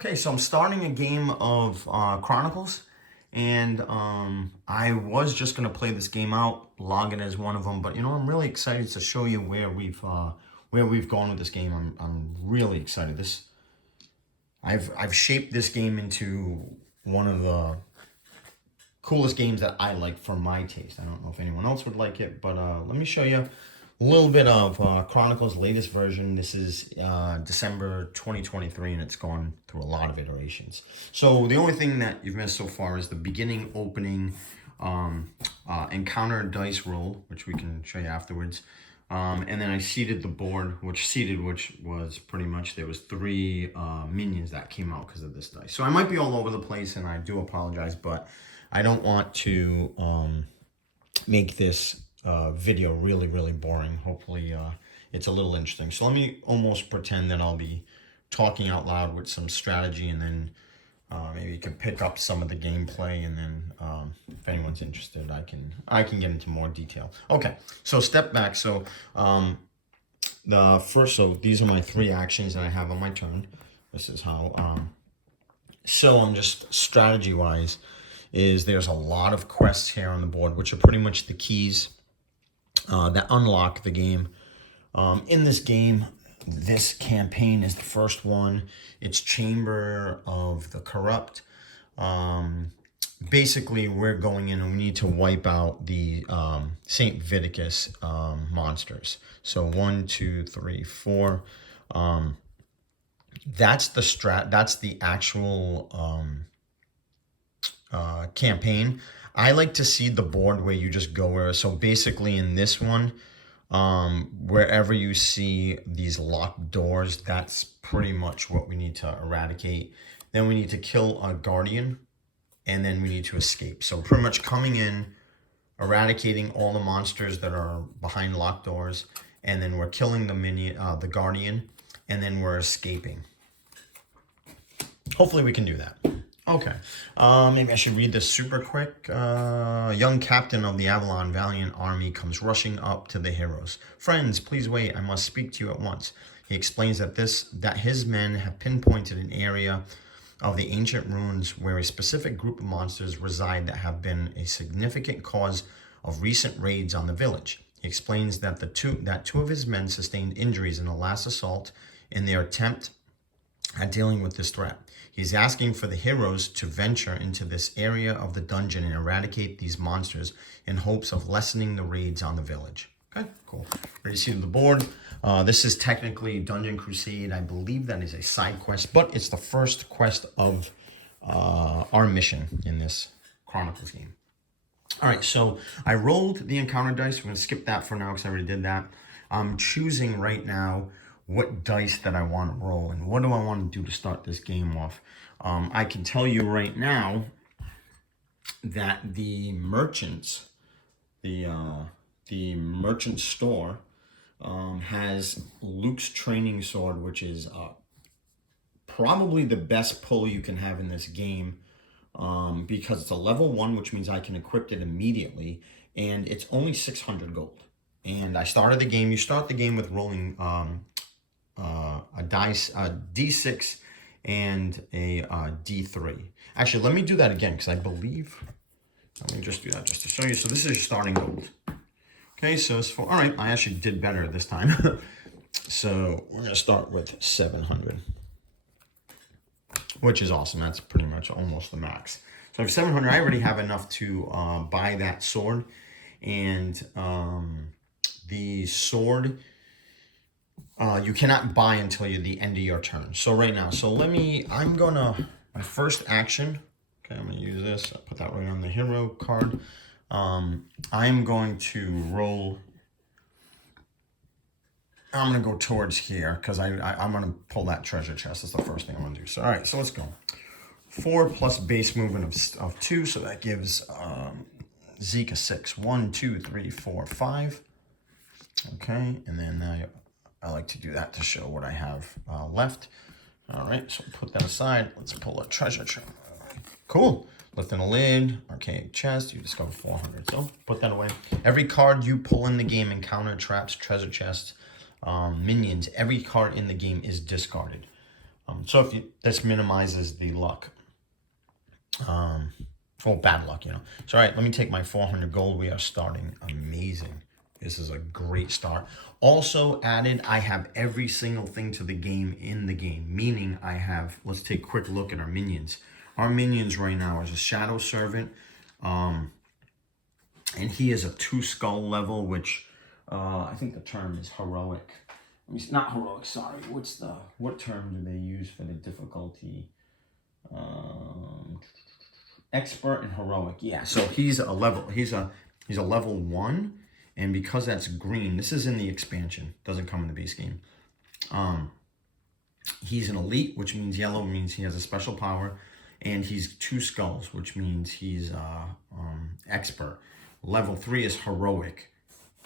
Okay, so I'm starting a game of Chronicles, and I was just gonna play this game out, log it as one of them. But I'm really excited to show you where we've gone with this game. I'm really excited. I've shaped this game into one of the coolest games that I like for my taste. I don't know if anyone else would like it, but let me show you a little bit of Chronicles' latest version. This is December 2023, and it's gone through a lot of iterations. So the only thing that you've missed so far is the beginning opening encounter dice roll, which we can show you afterwards. And then I seeded the board, which was pretty much, there was three minions that came out because of this dice. So I might be all over the place, and I do apologize, but I don't want to make this video really boring. Hopefully it's a little interesting. So let me almost pretend that I'll be talking out loud with some strategy, and then maybe you can pick up some of the gameplay, and then if anyone's interested, I can get into more detail. Okay, so step back. So these are my three actions that I have on my turn. This is how so I'm just strategy wise is there's a lot of quests here on the board, which are pretty much the keys that unlock the game. In this game, this campaign is the first one. It's Chamber of the Corrupt. Basically, we're going in and we need to wipe out the St. Viticus monsters. So 1, 2, 3, 4. That's the actual campaign. I like to see the board where you just go where. So basically, in this one, wherever you see these locked doors, that's pretty much what we need to eradicate. Then we need to kill a guardian, and then we need to escape. So pretty much coming in, eradicating all the monsters that are behind locked doors, and then we're killing the guardian, and then we're escaping. Hopefully we can do that. Okay, maybe I should read this super quick. Young captain of the Avalon Valiant army comes rushing up to the heroes. Friends, please wait. I must speak to you at once. He explains that his men have pinpointed an area of the ancient ruins where a specific group of monsters reside that have been a significant cause of recent raids on the village. He explains that two of his men sustained injuries in the last assault in their attempt at dealing with this threat. He's asking for the heroes to venture into this area of the dungeon and eradicate these monsters in hopes of lessening the raids on the village. Okay, cool. Ready to see the board. This is technically Dungeon Crusade. I believe that is a side quest, but it's the first quest of our mission in this Chronicles game. All right, so I rolled the encounter dice. We're going to skip that for now because I already did that. I'm choosing right now what dice that I want to roll and what do I want to do to start this game off. I can tell you right now that the merchants, the merchant store has Luke's training sword, which is probably the best pull you can have in this game because it's a level 1, which means I can equip it immediately, and it's only 600 gold. And I started the game. You start the game with rolling a D6 and a D3. Actually, let me do that again because I believe. Let me just do that just to show you. So this is your starting gold. Okay, so it's all right. I actually did better this time. So we're gonna start with 700, which is awesome. That's pretty much almost the max. So I have 700. I already have enough to buy that sword, and the sword. You cannot buy until the end of your turn. So right now, my first action, okay, I'm gonna use this. I'll put that right on the hero card. I'm going to roll. I'm gonna go towards here because I'm gonna pull that treasure chest. That's the first thing I'm gonna do. So all right, so let's go. 4 plus base movement of 2, so that gives Zeke a 6. 1, 2, 3, 4, 5. Okay, and then I like to do that to show what I have left. All right, so put that aside. Let's pull a treasure chest. Cool. Lifting a lid, arcade chest, you discover 400. So put that away. Every card you pull in the game, encounter, traps, treasure chests, minions, every card in the game is discarded. So if you, this minimizes the luck. Well, bad luck, you know. So, all right, let me take my 400 gold. We are starting amazing. This is a great start. Also added, I have every single thing to the game in the game, meaning I have, let's take a quick look at our minions. Our minions right now is a Shadow Servant, and he is a 2 skull level, which I think the term is heroic. I mean, it's not heroic, sorry. What term do they use for the difficulty? Expert and heroic. Yeah, so he's a level 1, and because that's green, this is in the expansion, doesn't come in the base game. He's an elite, which means yellow means he has a special power, and he's 2 skulls, which means he's expert. Level 3 is heroic.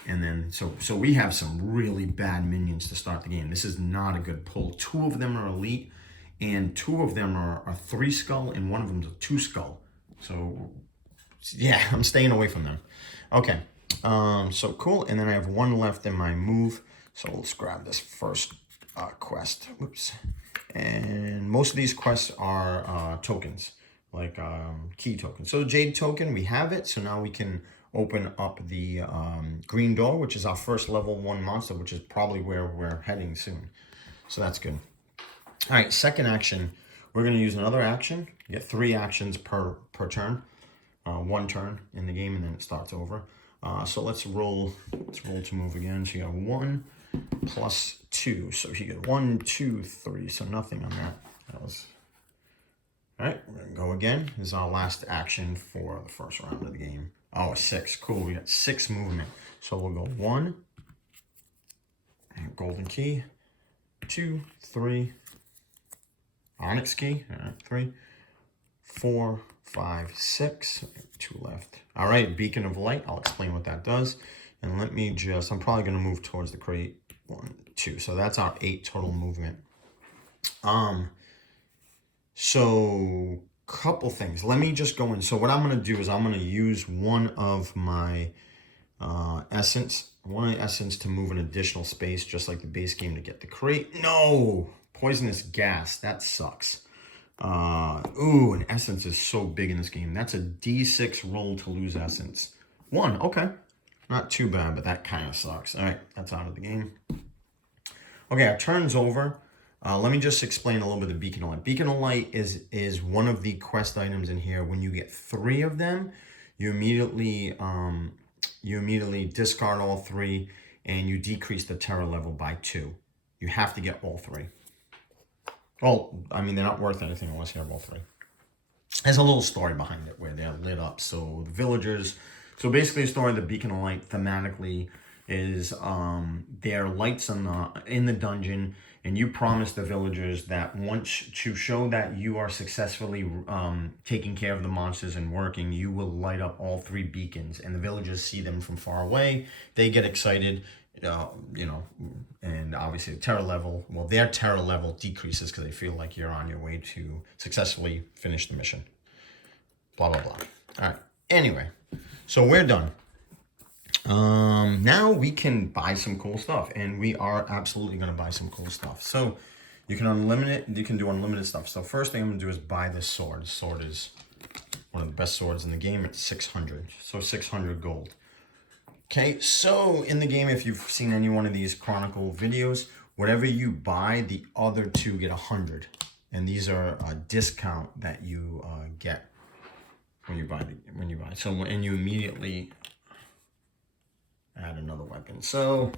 And then, so we have some really bad minions to start the game. This is not a good pull. 2 of them are elite, and 2 of them are a 3 skull, and 1 of them is a 2 skull. So, yeah, I'm staying away from them. Okay, so cool. And then I have 1 left in my move. So let's grab this first quest. Oops. And most of these quests are tokens, like key tokens. So Jade token, we have it. So now we can open up the green door, which is our first level 1 monster, which is probably where we're heading soon. So that's good. All right, second action. We're going to use another action. You get 3 actions per turn. 1 turn in the game, and then it starts over. So let's roll to move again. So you got 1 plus 2. So you get 1, 2, 3. So nothing on that. That was... All right, we're going to go again. This is our last action for the first round of the game. Oh, 6. Cool. We got 6 movement. So we'll go 1. And golden key. 2, 3. Onyx key. All right, 3, 4, 5, 6. 2 left. All right, beacon of light. I'll explain what that does. And let me just, I'm probably going to move towards the crate. 1, 2. So that's our 8 total movement. So couple things. Let me just go in. So what I'm going to do is I'm going to use one of my essence to move an additional space, just like the base game, to get the crate. No! Poisonous gas. That sucks. Ooh, and essence is so big in this game. That's a D6 roll to lose essence. 1, okay. Not too bad, but that kind of sucks. All right, that's out of the game. Okay, our turn's over. Let me just explain a little bit of Beacon of Light. Beacon of Light is one of the quest items in here. When you get 3 of them, you immediately discard all 3, and you decrease the terror level by 2. You have to get all 3. Well, I mean, they're not worth anything unless you have all 3. There's a little story behind it where they're lit up. So the villagers, so basically the story of the Beacon of Light thematically is there are lights in the dungeon, and you promise the villagers that once, to show that you are successfully taking care of the monsters and working, you will light up all 3 beacons, and the villagers see them from far away. They get excited, you know, and obviously the terror level, well, their terror level decreases because they feel like you're on your way to successfully finish the mission. Blah, blah, blah. All right. Anyway, so we're done. Now we can buy some cool stuff, and we are absolutely going to buy some cool stuff. So you can do unlimited stuff. So first thing I'm going to do is buy this sword. This sword is one of the best swords in the game. It's 600. So 600 gold. Okay, so in the game, if you've seen any one of these Chronicle videos, whatever you buy, the other 2 get 100. And these are a discount that you get when you buy. So, and you immediately add another weapon. So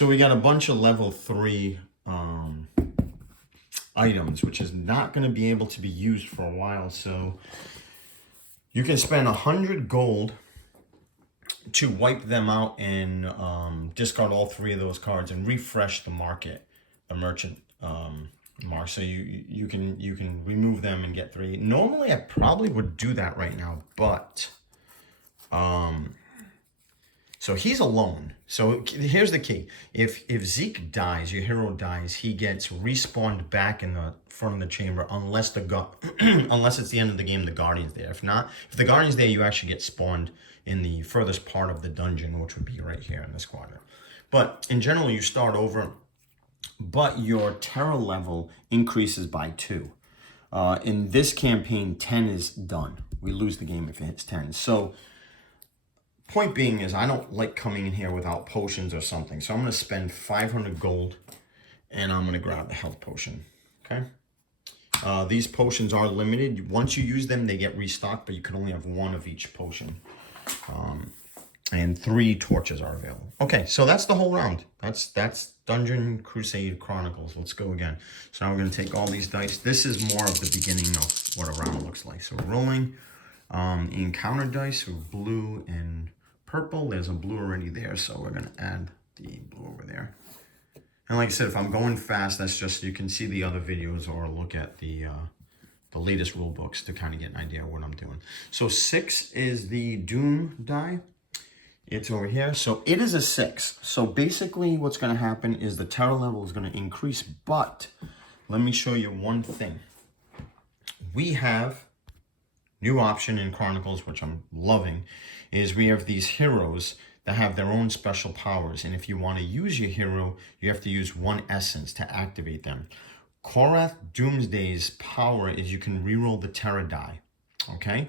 we got a bunch of level 3 items, which is not going to be able to be used for a while. So you can spend 100 gold to wipe them out and discard all 3 of those cards and refresh the market, the merchant mark. So you can remove them and get 3. Normally I probably would do that right now, but so he's alone. So here's the key. If Zeke dies, your hero dies, he gets respawned back in the front of the chamber unless unless it's the end of the game, the Guardian's there. If not, if the Guardian's there, you actually get spawned in the furthest part of the dungeon, which would be right here in this quadrant. But in general, you start over but your terror level increases by 2. In this campaign, 10 is done. We lose the game if it hits 10. So point being is I don't like coming in here without potions or something. So I'm going to spend 500 gold and I'm going to grab the health potion. Okay. These potions are limited. Once you use them, they get restocked, but you can only have 1 of each potion. And 3 torches are available. Okay, so that's the whole round. That's Dungeon Crusade Chronicles. Let's go again. So now we're going to take all these dice. This is more of the beginning of what a round looks like. So we're rolling encounter dice with blue and purple. There's a blue already there, so we're going to add the blue over there. And like I said, if I'm going fast, that's just, you can see the other videos or look at the latest rule books to kind of get an idea of what I'm doing. So 6 is the Doom die. It's over here. So it is a 6. So basically what's going to happen is the terror level is going to increase. But let me show you one thing. We have new option in Chronicles, which I'm loving, is we have these heroes that have their own special powers. And if you want to use your hero, you have to use 1 essence to activate them. Korath Doomsday's power is you can reroll the terror die. Okay?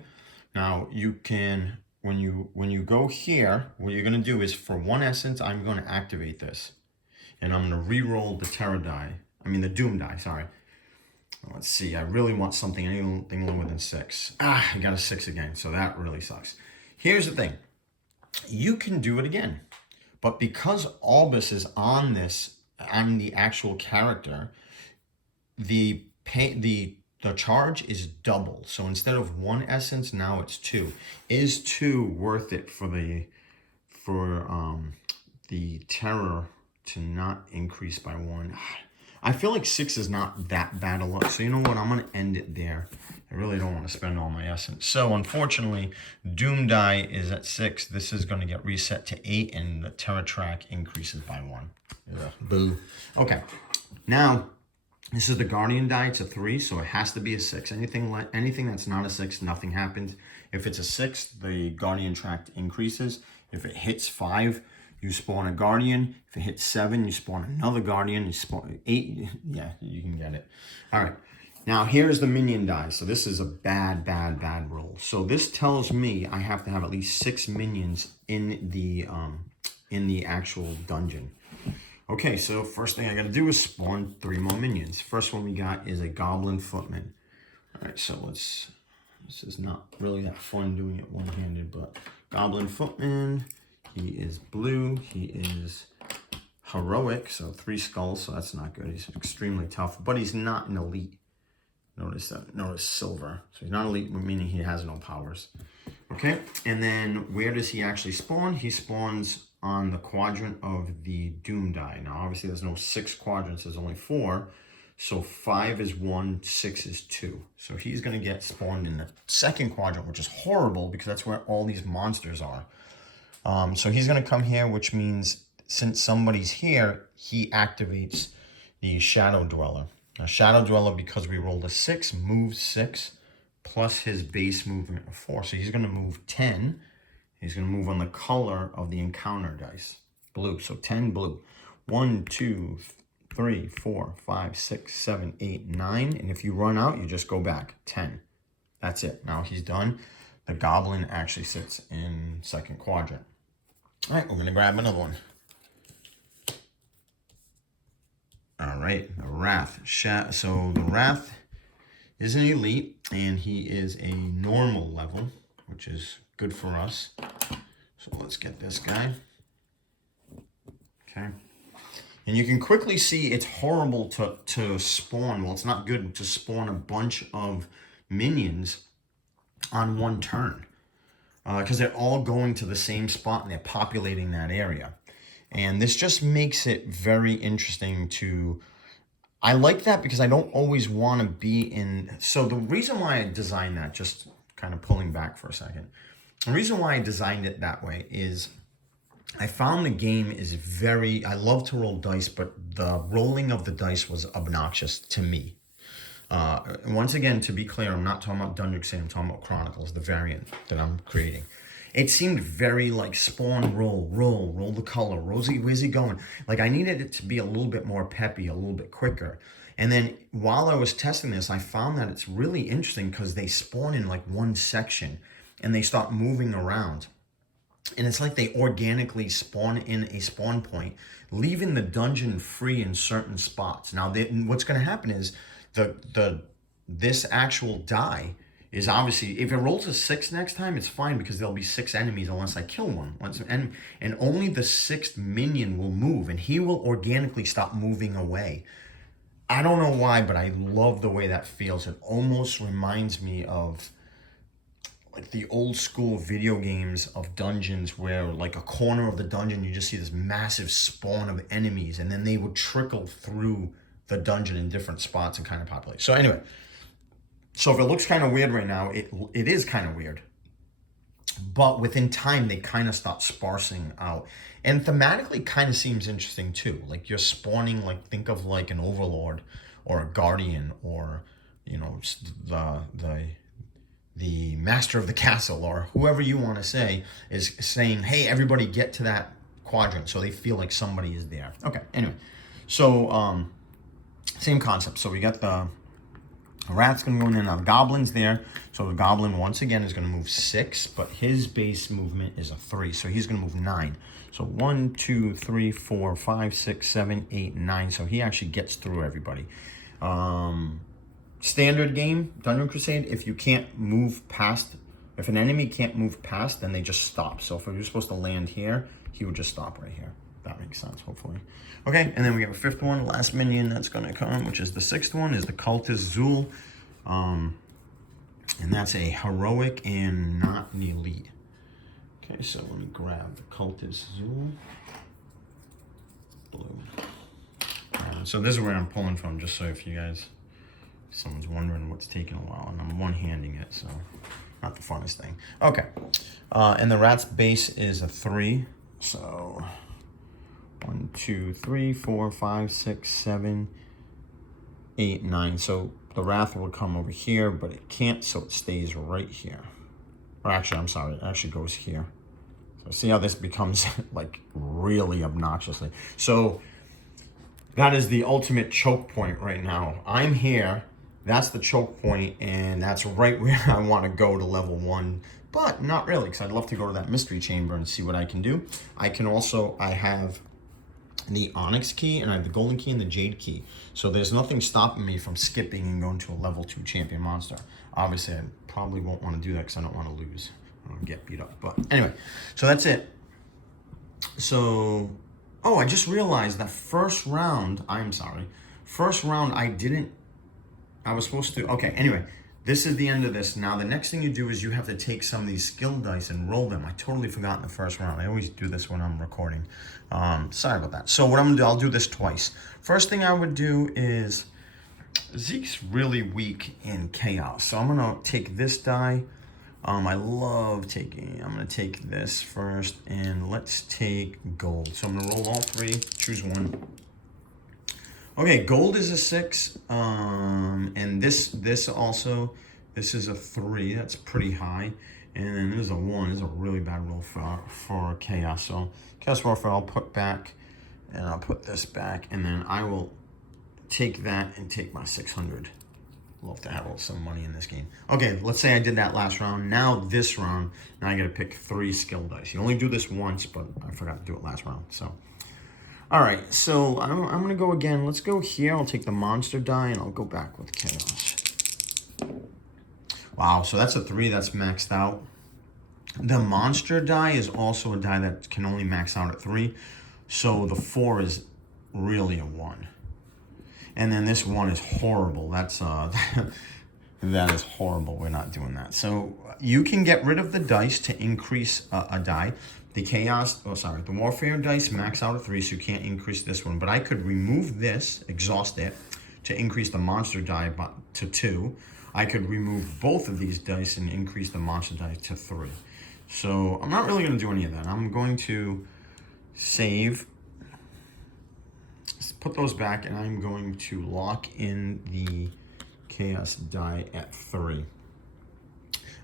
Now you can, when you go here, what you're going to do is for 1 essence, I'm going to activate this. And I'm going to reroll the terror die. I mean the doom die, sorry. Let's see, I really want something, anything lower than 6. I got a 6 again, so that really sucks. Here's the thing. You can do it again. But because Albus is on this, on the actual character, the charge is double. So instead of 1 essence, now it's 2. Is 2 worth it for the terror to not increase by 1? I feel like 6 is not that bad a luck. So you know what? I'm going to end it there. I really don't want to spend all my essence. So unfortunately, Doom die is at 6. This is going to get reset to 8 and the terror track increases by 1. Yeah. Boo. Okay. Now, this is the Guardian die. It's a 3, so it has to be a 6. Anything that's not a 6, nothing happens. If it's a 6, the Guardian track increases. If it hits 5, you spawn a Guardian. If it hits 7, you spawn another Guardian. You spawn 8. Yeah, you can get it. All right. Now, here's the minion die. So this is a bad roll. So this tells me I have to have at least 6 minions in the actual dungeon. Okay, so first thing I got to do is spawn 3 more minions. First one we got is a Goblin Footman. All right, so this is not really that fun doing it one-handed, but Goblin Footman, he is blue, he is heroic, so 3 skulls, so that's not good. He's extremely tough, but he's not an elite. Notice silver. So he's not elite, meaning he has no powers. Okay, and then where does he actually spawn? He spawns on the quadrant of the Doom die. Now, obviously, there's no 6 quadrants. There's only 4. So 5 is 1, 6 is 2. So he's going to get spawned in the 2nd quadrant, which is horrible because that's where all these monsters are. So he's going to come here, which means since somebody's here, he activates the Shadow Dweller. Now, Shadow Dweller, because we rolled a 6, moves 6, plus his base movement of 4. So he's going to move 10. He's going to move on the color of the encounter dice. Blue. So 10 blue. 1, 2, 3, 4, 5, 6, 7, 8, 9. And if you run out, you just go back. 10. That's it. Now he's done. The Goblin actually sits in 2nd quadrant. All right, we're going to grab another one. All right, the Wrath. So the Wrath is an elite, and he is a normal level, which is good for us. So let's get this guy. Okay. And you can quickly see it's horrible to spawn. Well, it's not good to spawn a bunch of minions on 1 turn. Because they're all going to the same spot and they're populating that area. And this just makes it very interesting to... I like that because I don't always want to be in... So the reason why I designed that, just kind of pulling back for a second, the reason why I designed it that way is I found the game is very... I love to roll dice, but the rolling of the dice was obnoxious to me. Once again, to be clear, I'm not talking about Dungeon Crusade, I'm talking about Chronicles, the variant that I'm creating. it seemed very like spawn, roll the color. Rosie, where's he going? Like I needed it to be a little bit more peppy, a little bit quicker. And then while I was testing this, I found that it's really interesting because they spawn in like one section and they start moving around. And it's like they organically spawn in a spawn point, leaving the dungeon free in certain spots. Now, what's going to happen is this actual die is obviously, if it rolls a 6 next time, it's fine because there'll be 6 enemies unless I kill one. And only the 6th minion will move, and he will organically stop moving away. I don't know why, but I love the way that feels. It almost reminds me of like the old school video games of dungeons where like a corner of the dungeon, you just see this massive spawn of enemies, and then they would trickle through the dungeon in different spots and kind of populate. So anyway, so if it looks kind of weird right now, it is kind of weird. But within time, they kind of start sparsing out. And thematically kind of seems interesting too. Like you're spawning, like think of like an overlord or a guardian or, you know, the master of the castle or whoever you want to say is saying, hey, everybody get to that quadrant. So they feel like somebody is there. Okay, anyway. So same concept. So we got the rat's going to go in there. Now the goblin's there. So the goblin, once again, is going to move 6, but his base movement is a 3. So he's going to move 9. So 1, 2, 3, 4, 5, 6, 7, 8, 9. So he actually gets through everybody. Standard game, Dungeon Crusade, if you can't move past, if an enemy can't move past, then they just stop. So if you're supposed to land here, he would just stop right here. That makes sense, hopefully. Okay, and then we have a 5th one, last minion that's going to come, which is the 6th one, is the Cultist Zul. And that's a heroic and not an elite. Okay, so let me grab the Cultist Zul. Blue. So this is where I'm pulling from, just so if you guys, someone's wondering what's taking a while, and I'm one-handing it, so not the funnest thing. Okay, and the rat's base is a 3, so 1, 2, 3, 4, 5, 6, 7, 8, 9. So the wrath will come over here, but it can't, so it stays right here. Or actually, I'm sorry, it actually goes here. So see how this becomes like really obnoxiously. So that is the ultimate choke point right now. I'm here. That's the choke point, and that's right where I want to go to level 1, but not really, because I'd love to go to that mystery chamber and see what I can do. I can also, I have the Onyx key, and I have the Golden key and the Jade key. So there's nothing stopping me from skipping and going to a level 2 champion monster. Obviously, I probably won't want to do that because I don't want to lose. I don't get beat up. But anyway, so that's it. So, oh, I just realized that first round, I was supposed to, okay, anyway, this is the end of this. Now, the next thing you do is you have to take some of these skill dice and roll them. I totally forgot in the first round. I always do this when I'm recording. Sorry about that. So what I'm gonna do, I'll do this twice. First thing I would do is, Zeke's really weak in chaos. So I'm gonna take this die. I'm gonna take this first, and let's take gold. So I'm gonna roll all 3, choose one. Okay, gold is a 6, and this is a 3. That's pretty high, and then there's a 1. This is a really bad roll for chaos. So chaos warfare, I'll put back, and I'll put this back, and then I will take that and take my 600. Love to have some money in this game. Okay, let's say I did that last round. Now this round, now I got to pick 3 skill dice. You only do this once, but I forgot to do it last round. So. All right, so I'm going to go again. Let's go here. I'll take the monster die, and I'll go back with chaos. Wow, so that's a 3 that's maxed out. The monster die is also a die that can only max out at 3. So the 4 is really a 1. And then this 1 is horrible. That's that is horrible. We're not doing that. So you can get rid of the dice to increase a die. The the warfare dice max out at 3, so you can't increase this one. But I could remove this, exhaust it, to increase the monster die to 2. I could remove both of these dice and increase the monster die to 3. So I'm not really going to do any of that. I'm going to save, put those back, and I'm going to lock in the chaos die at 3.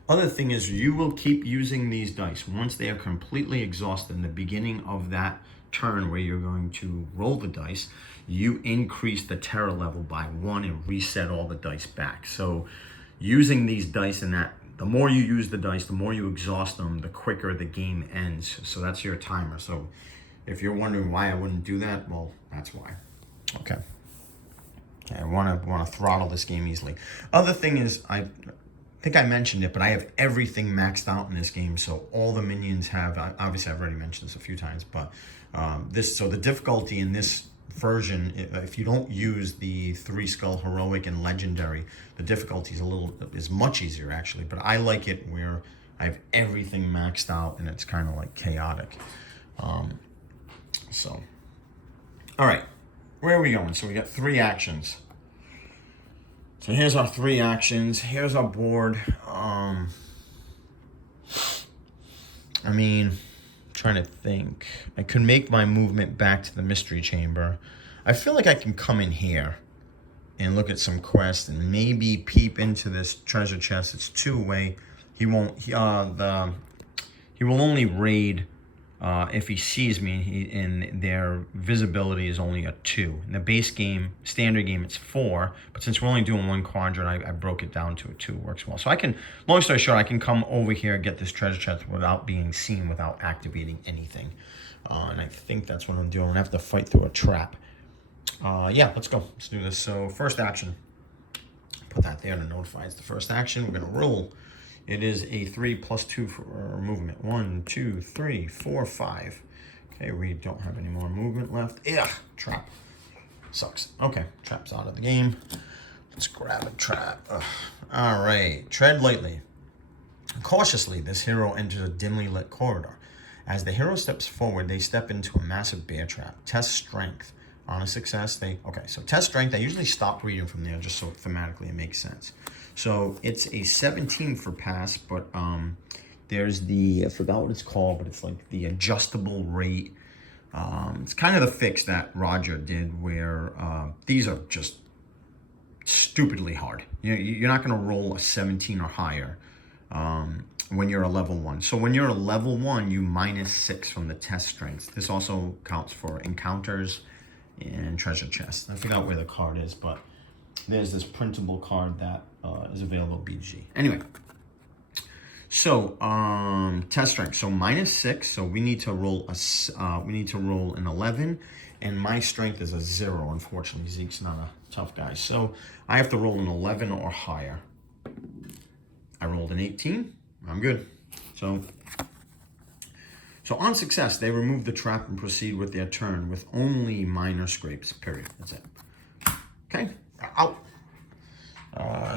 Other thing is you will keep using these dice. Once they are completely exhausted in the beginning of that turn where you're going to roll the dice, you increase the terror level by 1 and reset all the dice back. So using these dice in that, the more you use the dice, the more you exhaust them, the quicker the game ends. So that's your timer. So if you're wondering why I wouldn't do that, well, that's why. Okay. I want to throttle this game easily. Other thing is, I think I mentioned it, but I have everything maxed out in this game. So all the minions have, obviously I've already mentioned this a few times, but so the difficulty in this version, if you don't use the 3 skull heroic and legendary, the difficulty is much easier actually, but I like it where I have everything maxed out and it's kind of like chaotic. So, all right, where are we going? So we got 3 actions. So here's our 3 actions. Here's our board. I mean, trying to think. I could make my movement back to the mystery chamber. I feel like I can come in here and look at some quests and maybe peep into this treasure chest. It's 2-way. He won't. He will only raid if he sees me, and their visibility is only a 2. In the base game, standard game, it's 4. But since we're only doing 1 quadrant, I broke it down to a 2. It works well. So I can, long story short, I can come over here and get this treasure chest without being seen, without activating anything. And I think that's what I'm doing. I'm going to have to fight through a trap. Yeah, let's go. Let's do this. So first action. Put that there to notify it's the first action. We're going to roll. It is a 3 + 2 for movement. 1, 2, 3, 4, 5. Okay, we don't have any more movement left. Ugh, trap. Sucks. Okay, trap's out of the game. Let's grab a trap. Ugh. All right, tread lightly. Cautiously, this hero enters a dimly lit corridor. As the hero steps forward, they step into a massive bear trap. Test strength. On a success, so test strength. I usually stop reading from there just so thematically it makes sense. So it's a 17 for pass, but there's I forgot what it's called, but it's like the adjustable rate. It's kind of the fix that Roger did where these are just stupidly hard. You're not going to roll a 17 or higher when you're a level 1. So when you're a level 1, you -6 from the test strength. This also counts for encounters and treasure chests. I forgot where the card is, but there's this printable card that is available at BG. Anyway, so test strength. So -6. So we need to roll an 11, and my strength is a 0. Unfortunately, Zeke's not a tough guy, so I have to roll an 11 or higher. I rolled an 18. I'm good. So on success, they remove the trap and proceed with their turn with only minor scrapes, period. That's it. Okay, out.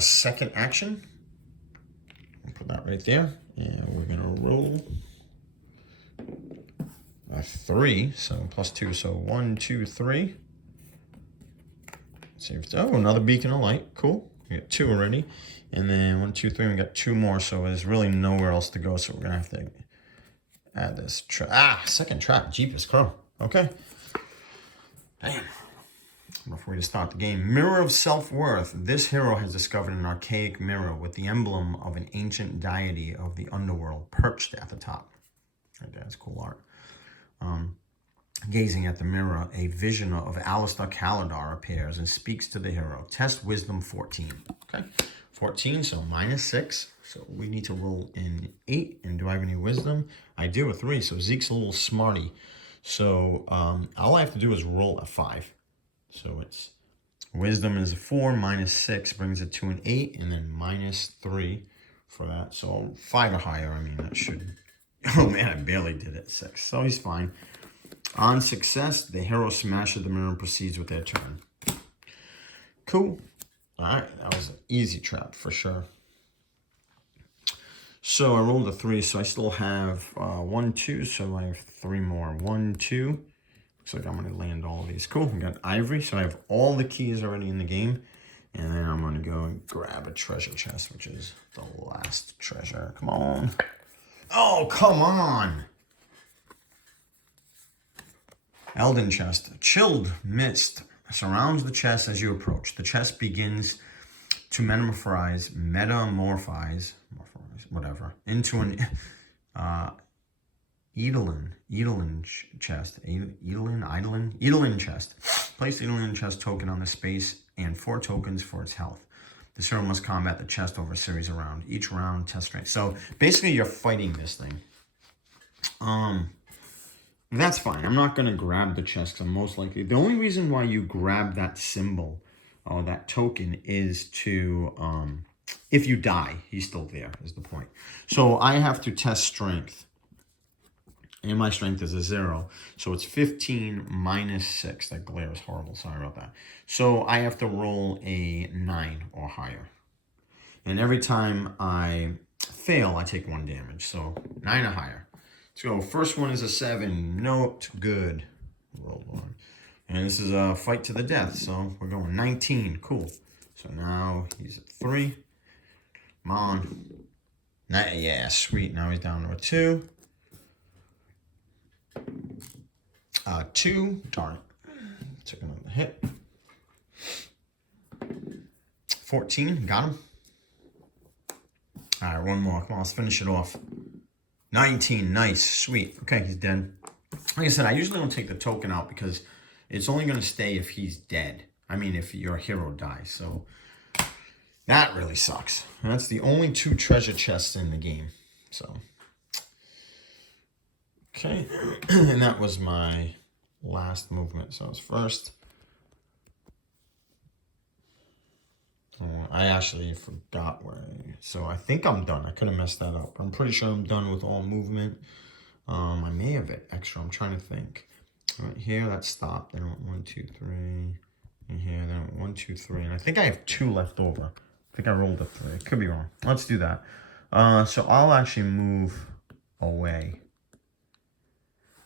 Second action. I'll put that right there. And we're gonna roll a 3, so +2, so 1, 2, 3. Let's see if another beacon of light, cool. We got 2 already. And then 1, 2, 3, we got 2 more, so there's really nowhere else to go, so we're gonna have to add this trap. Second trap. Jeepers crow. Okay. Damn. Before we start the game. Mirror of self-worth. This hero has discovered an archaic mirror with the emblem of an ancient deity of the underworld perched at the top. Okay, that's cool art. Gazing at the mirror, a vision of Alistair Kaladar appears and speaks to the hero. Test wisdom 14. Okay. 14, so -6. So we need to roll an 8. And do I have any wisdom? I do, a 3. So Zeke's a little smarty. So all I have to do is roll a 5. So it's wisdom is a 4, -6 brings it to an 8, and then -3 for that. So 5 or higher, I mean, that should... Oh man, I barely did it. 6. So he's fine. On success, the hero smashes the mirror and proceeds with their turn. Cool. All right, that was an easy trap for sure. So I rolled a 3, so I still have 1, 2, so I have 3 more. 1, 2. Looks like I'm going to land all of these. Cool, we got ivory, so I have all the keys already in the game. And then I'm going to go and grab a treasure chest, which is the last treasure. Come on. Oh, come on. Elden chest. Chilled mist surrounds the chest as you approach. The chest begins to metamorphize whatever, into an Edelin chest. Edelin chest. Place the Edelin chest token on the space and 4 tokens for its health. The hero must combat the chest over a series of rounds. Each round, test strength. So basically, you're fighting this thing. That's fine. I'm not going to grab the chest because I'm most likely... The only reason why you grab that symbol or that token is to... if you die, he's still there, is the point. So I have to test strength. And my strength is a 0. So it's 15 minus 6. That glare is horrible. Sorry about that. So I have to roll a 9 or higher. And every time I fail, I take 1 damage. So 9 or higher. So first one is a 7. Note. Good. Rolled 1. And this is a fight to the death. So we're going 19. Cool. So now he's at 3. Come on. Yeah, sweet. Now he's down to a 2. 2. Darn it. Took another hit. 14. Got him. All right, one more. Come on, let's finish it off. 19. Nice. Sweet. Okay, he's dead. Like I said, I usually don't take the token out because it's only going to stay if he's dead. I mean, if your hero dies. So that really sucks. And that's the only 2 treasure chests in the game. So, okay. And that was my last movement. So it's first. I actually forgot where so I think I'm done. I could have messed that up. I'm pretty sure I'm done with all movement. I may have it extra. I'm trying to think. Right here, that stopped. Then I went 1, 2, 3. And here, then I went 1, 2, 3. And I think I have 2 left over. I think I rolled a 3. Could be wrong. Let's do that. So I'll actually move away.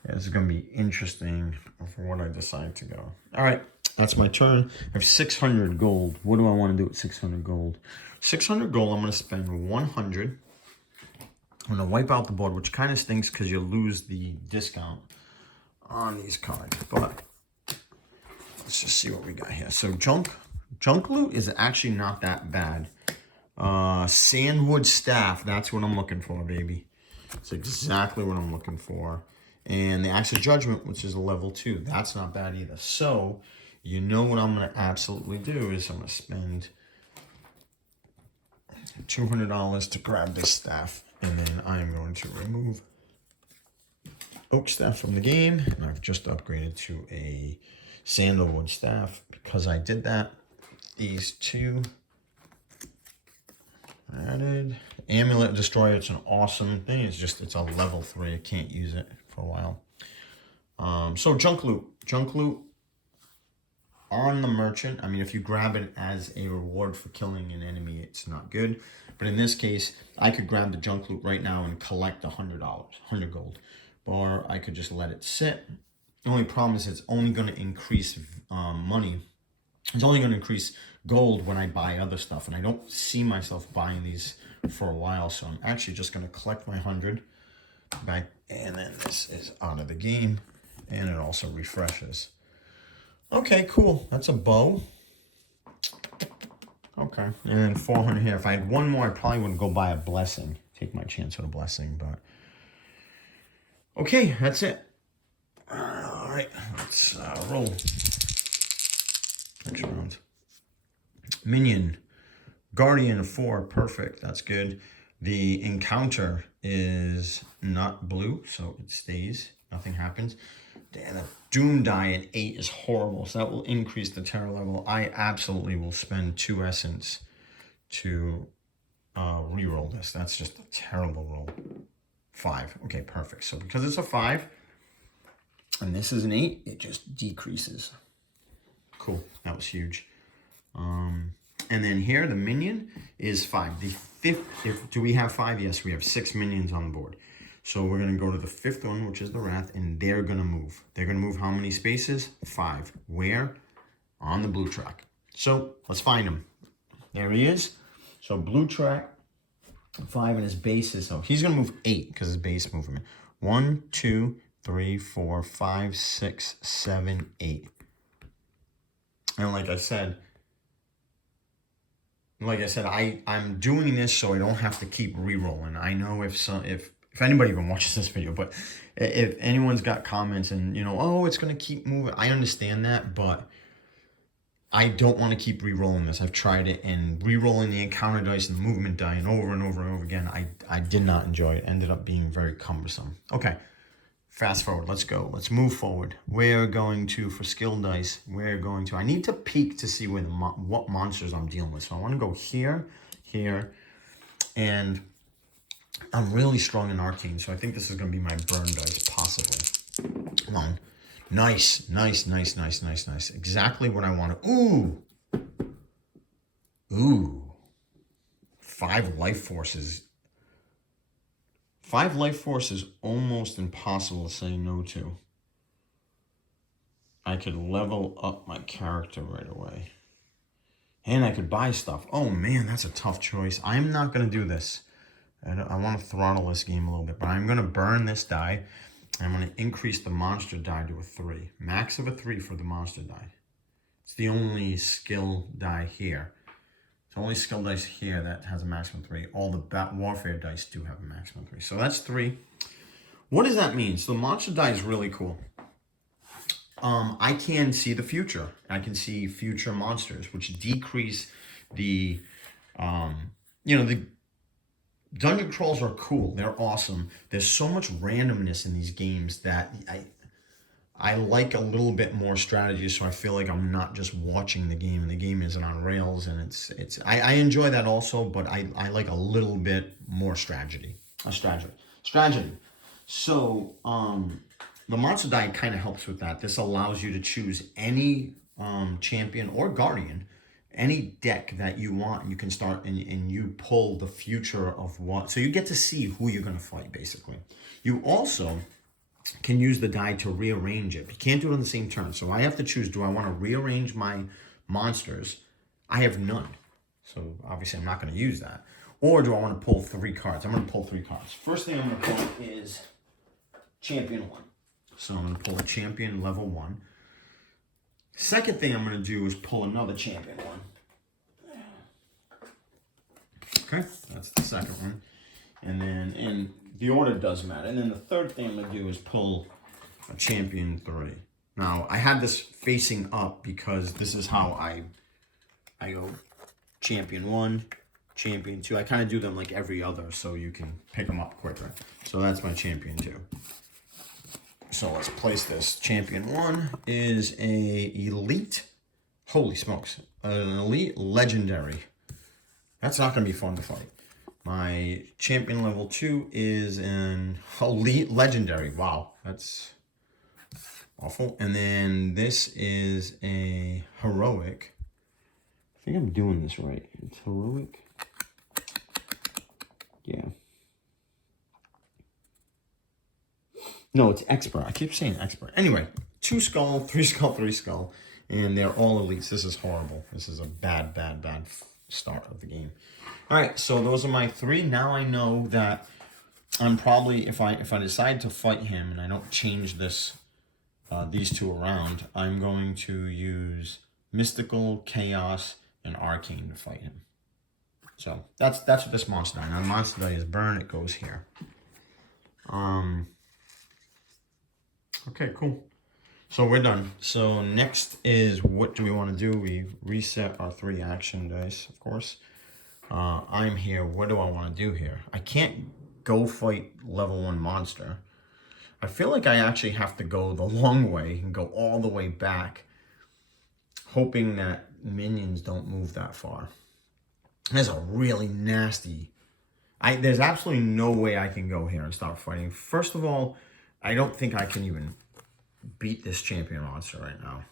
Yeah, this is going to be interesting for what I decide to go. All right. That's my turn. I have 600 gold. What do I want to do with 600 gold? 600 gold, I'm going to spend 100. I'm going to wipe out the board, which kind of stinks because you lose the discount on these cards. But let's just see what we got here. So junk loot is actually not that bad. Sandwood staff, that's what I'm looking for, baby. It's exactly what I'm looking for. And the Axe of Judgment, which is a level 2. That's not bad either. So... you know what I'm going to absolutely do is I'm going to spend $200 to grab this staff. And then I'm going to remove oak staff from the game. And I've just upgraded to a sandalwood staff. Because I did that, these 2 added. Amulet Destroyer, it's an awesome thing. It's just, it's a level 3. I can't use it for a while. So junk loot. Junk loot. On the merchant, I mean, if you grab it as a reward for killing an enemy, it's not good. But in this case, I could grab the junk loot right now and collect $100, 100 gold. Or I could just let it sit. The only problem is it's only going to increase money. It's only going to increase gold when I buy other stuff. And I don't see myself buying these for a while. So I'm actually just going to collect my 100 back. And then this is out of the game. And it also refreshes. Okay, cool. That's a bow. Okay. And then 400 here. If I had one more, I probably would go buy a blessing. Take my chance with a blessing, but... okay, that's it. All right, let's roll. Next round. Minion. Guardian 4. Perfect. That's good. The encounter is not blue, so it stays. Nothing happens. Damn, the Doom die at 8 is horrible, so that will increase the terror level. I absolutely will spend 2 essence to re-roll this. That's just a terrible roll. 5. Okay, perfect. So because it's a 5, and this is an 8, it just decreases. Cool. That was huge. And then here, the minion is 5. The 5th, do we have 5? Yes, we have 6 minions on the board. So we're going to go to the 5th one, which is the Wrath, and they're going to move. They're going to move how many spaces? 5. Where? On the blue track. So let's find him. There he is. So blue track, 5, and his base is, so he's going to move 8 because his base movement. 1, 2, 3, 4, 5, 6, 7, 8. And like I said, like I said, I'm doing this so I don't have to keep re-rolling. I know if anybody even watches this video, but if anyone's got comments and oh, it's gonna keep moving, I understand that, but I don't want to keep re-rolling this. I've tried it, and re-rolling the encounter dice and the movement die and over and over and over again, I did not enjoy it. Ended up being very cumbersome. Okay, fast forward. Let's go. Let's move forward. We're going to, for skill dice, I need to peek to see what monsters I'm dealing with. So I want to go here, here, and I'm really strong in arcane, so I think this is going to be my burn dice, possibly. Come on. Nice. Exactly what I want to. Ooh. 5 life forces. 5 life forces almost impossible to say no to. I could level up my character right away. And I could buy stuff. Oh man, that's a tough choice. I'm not going to do this. I want to throttle this game a little bit, but I'm going to burn this die. I'm going to increase the monster die to a 3. Max of a 3 for the monster die. It's the only skill die here. It's the only skill dice here that has a maximum 3. All the warfare dice do have a maximum 3. So that's 3. What does that mean? So the monster die is really cool. I can see the future. I can see future monsters, which decrease the, the dungeon crawls are cool. They're awesome. There's so much randomness in these games that I like a little bit more strategy, so I feel like I'm not just watching the game and the game isn't on rails, and I enjoy that also, but I like a little bit more strategy. So the monster die kind of helps with that. This allows you to choose any champion or guardian, any deck that you want. You can start and you pull the future of what. So you get to see who you're going to fight, basically. You also can use the die to rearrange it. You can't do it on the same turn. So I have to choose, do I want to rearrange my monsters? I have none. So obviously I'm not going to use that. Or do I want to pull 3 cards? I'm going to pull 3 cards. First thing I'm going to pull is Champion 1. So I'm going to pull a champion level 1. Second thing I'm going to do is pull another champion 1. Okay, that's the second one. And then, and the order does matter. And then the third thing I'm going to do is pull a champion 3. Now, I had this facing up because this is how I go champion 1, champion 2. I kind of do them like every other so you can pick them up quicker. So that's my champion 2. So let's place this. Champion 1 is a elite. Holy smokes. An elite legendary. That's not going to be fun to fight. My champion level 2 is an elite legendary. Wow, that's awful. And then this is a heroic. I think I'm doing this right. It's heroic. Yeah. No, it's expert. I keep saying expert. Anyway, 2 skull, 3 skull, 3 skull. And they're all elites. This is horrible. This is a bad start of the game. All right, so those are my 3. Now I know that I'm probably, if I decide to fight him and I don't change this, these 2 around, I'm going to use Mystical, Chaos, and Arcane to fight him. So that's what this monster die. Now the monster die is burn. It goes here. Okay, cool. So we're done. So next is, what do we want to do? We reset our 3 action dice, of course. I'm here. What do I want to do here? I can't go fight level 1 monster. I feel like I actually have to go the long way and go all the way back, hoping that minions don't move that far. That's a really nasty... There's absolutely no way I can go here and start fighting. First of all, I don't think I can even beat this champion monster right now.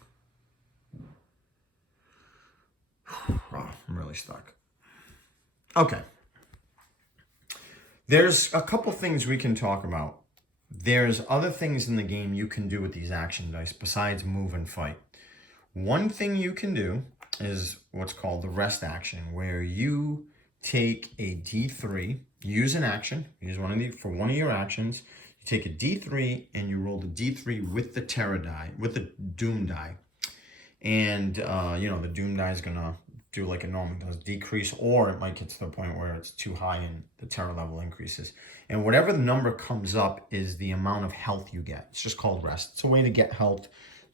Oh, I'm really stuck. Okay. There's a couple things we can talk about. There's other things in the game you can do with these action dice besides move and fight. One thing you can do is what's called the rest action, where you take a D3, use an action, use for one of your actions. You take a D3 and you roll the D3 with the terror die, with the doom die. And, the doom die is going to do like a normal, does decrease, or it might get to the point where it's too high and the terror level increases. And whatever the number comes up is the amount of health you get. It's just called rest. It's a way to get health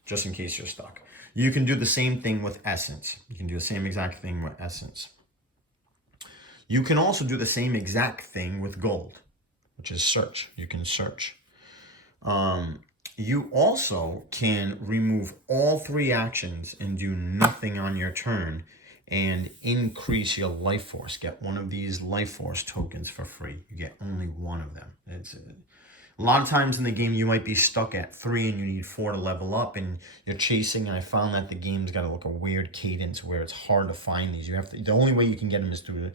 just in case you're stuck. You can do the same thing with essence. You can do the same exact thing with essence. You can also do the same exact thing with gold, which is search. You can search. You also can remove all 3 actions and do nothing on your turn and increase your life force. Get one of these life force tokens for free. You get only one of them. It's a lot of times in the game you might be stuck at 3 and you need 4 to level up, and you're chasing, and I found that the game's got like a weird cadence where it's hard to find these. You have to, the only way you can get them is through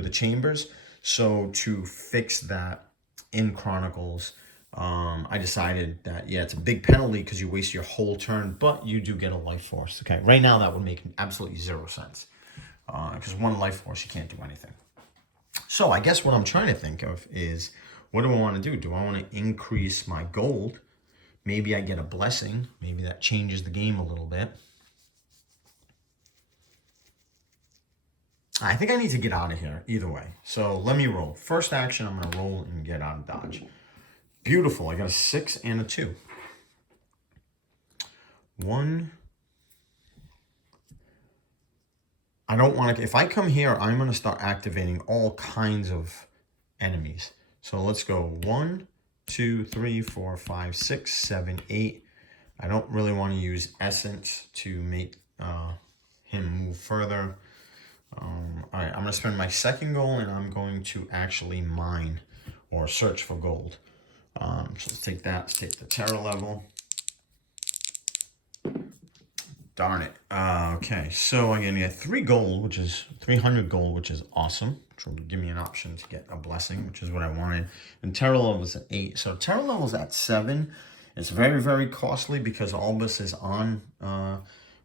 the chambers. So to fix that in Chronicles, I decided that, yeah, it's a big penalty because you waste your whole turn, but you do get a life force. Okay, right now that would make absolutely 0 sense because 1 life force, you can't do anything. So I guess what I'm trying to think of is, what do I want to do? Do I want to increase my gold? Maybe I get a blessing. Maybe that changes the game a little bit. I think I need to get out of here either way. So let me roll. First action, I'm going to roll and get out of dodge. Beautiful. I got a 6 and a 2. 1. I don't want to, if I come here, I'm going to start activating all kinds of enemies. So let's go 1, 2, 3, 4, 5, 6, 7, 8. I don't really want to use essence to make him move further. All right, I'm going to spend my second gold, and I'm going to actually mine or search for gold. So let's take that. Let's take the terror level. Darn it. Okay, so I'm going to get 3 gold, which is 300 gold, which is awesome. Which will give me an option to get a blessing, which is what I wanted. And terror level is at 8. So terror level is at 7. It's very, very costly because Albus is on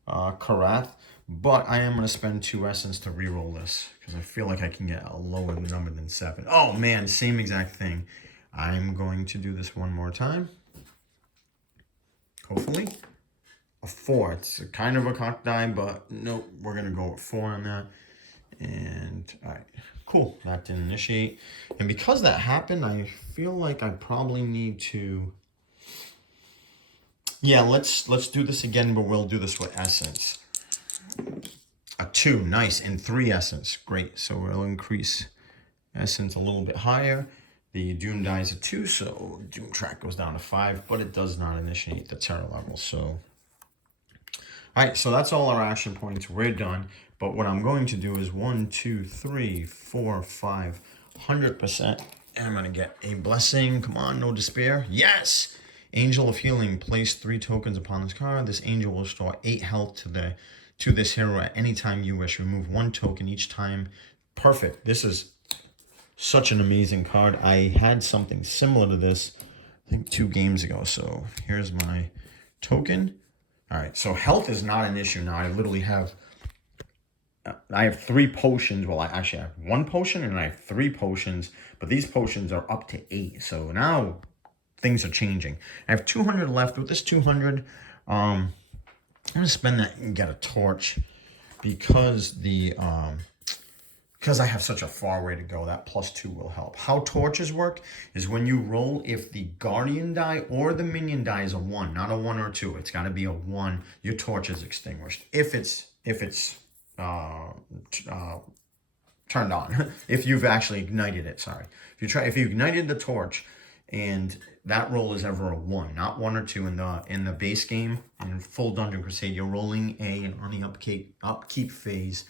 Karath. But I am going to spend 2 essence to reroll this because I feel like I can get a lower number than 7. Oh, man, same exact thing. I'm going to do this one more time. Hopefully. A 4. It's kind of a cock die, but nope, we're going to go with 4 on that. And, all right, cool. That didn't initiate. And because that happened, I feel like I probably need to... Yeah, let's do this again, but we'll do this with essence. A 2, nice, and 3 essence. Great, so we'll increase essence a little bit higher. The Doom die is a 2, so Doom track goes down to 5, but it does not initiate the terror level. So, all right, so that's all our action points. We're done. But what I'm going to do is 1, 2, 3, 4, 5, 100%. And I'm going to get a blessing. Come on, no despair. Yes! Angel of Healing. Place 3 tokens upon this card. This angel will restore 8 health to this hero at any time you wish. Remove 1 token each time. Perfect. This is such an amazing card. I had something similar to this, I think 2 games ago. So here's my token. All right, so health is not an issue now. I literally have, I have 3 potions. Well, I actually have 1 potion and I have 3 potions, but these potions are up to 8. So now things are changing. I have 200 left. With this 200, I'm going to spend that and get a torch because because I have such a far way to go, that +2 will help. How torches work is when you roll, if the guardian die or the minion die is a 1, not a 1 or 2, it's got to be a 1, your torch is extinguished. If it's turned on, if you've actually ignited it, sorry. If you ignited the torch and that roll is ever a 1, not 1 or 2 in the base game, in full Dungeon Crusade, you're rolling on the upkeep phase.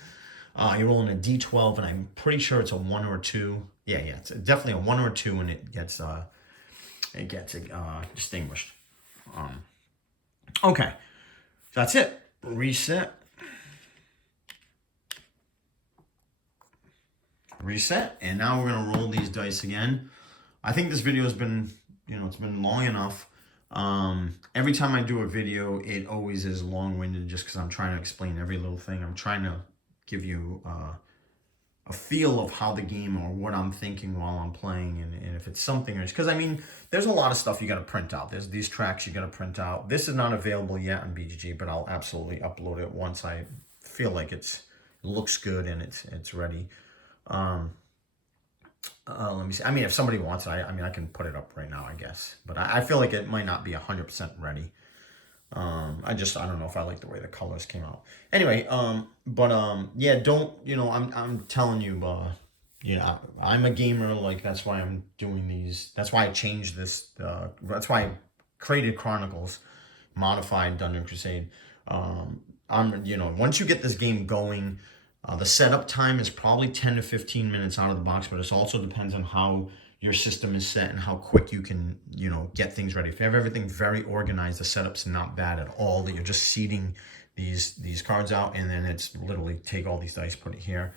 You're rolling a d12, and I'm pretty sure it's a 1 or 2. Yeah, it's definitely a 1 or 2, and it gets distinguished. Okay, that's it. Reset, and now we're gonna roll these dice again. I think this video has been, it's been long enough. Every time I do a video, it always is long-winded just because I'm trying to explain every little thing. I'm trying to give you a feel of how the game or what I'm thinking while I'm playing, and if it's something, because I mean, there's a lot of stuff you got to print out. There's these tracks you got to print out. This is not available yet on BGG, but I'll absolutely upload it once I feel like it's it looks good, and it's ready. Let me see. I mean, if somebody wants it, I mean, I can put it up right now, I guess. But I feel like it might not be 100% ready. I don't know if I like the way the colors came out. Anyway, yeah, don't, I'm telling you, yeah, I'm a gamer. Like, that's why I'm doing these. That's why I changed this. That's why I created Chronicles, modified Dungeon Crusade. Once you get this game going, the setup time is probably 10 to 15 minutes out of the box, but it also depends on how your system is set and how quick you can, get things ready. If you have everything very organized, the setup's not bad at all. That you're just seeding these cards out, and then it's literally take all these dice, put it here.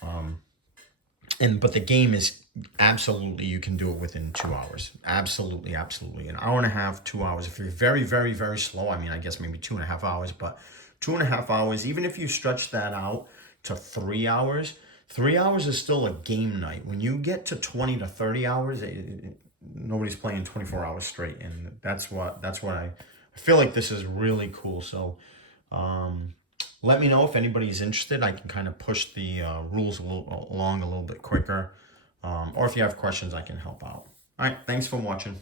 But the game is absolutely, you can do it within 2 hours. Absolutely, absolutely. An hour and a half, 2 hours. If you're very, very, very slow, I mean, I guess maybe 2.5 hours, but 2.5 hours, even if you stretch that out to 3 hours, 3 hours is still a game night. When you get to 20 to 30 hours, nobody's playing 24 hours straight. And that's what I feel like this is really cool. So, let me know if anybody's interested. I can kind of push the rules along a little bit quicker. Or if you have questions, I can help out. All right, thanks for watching.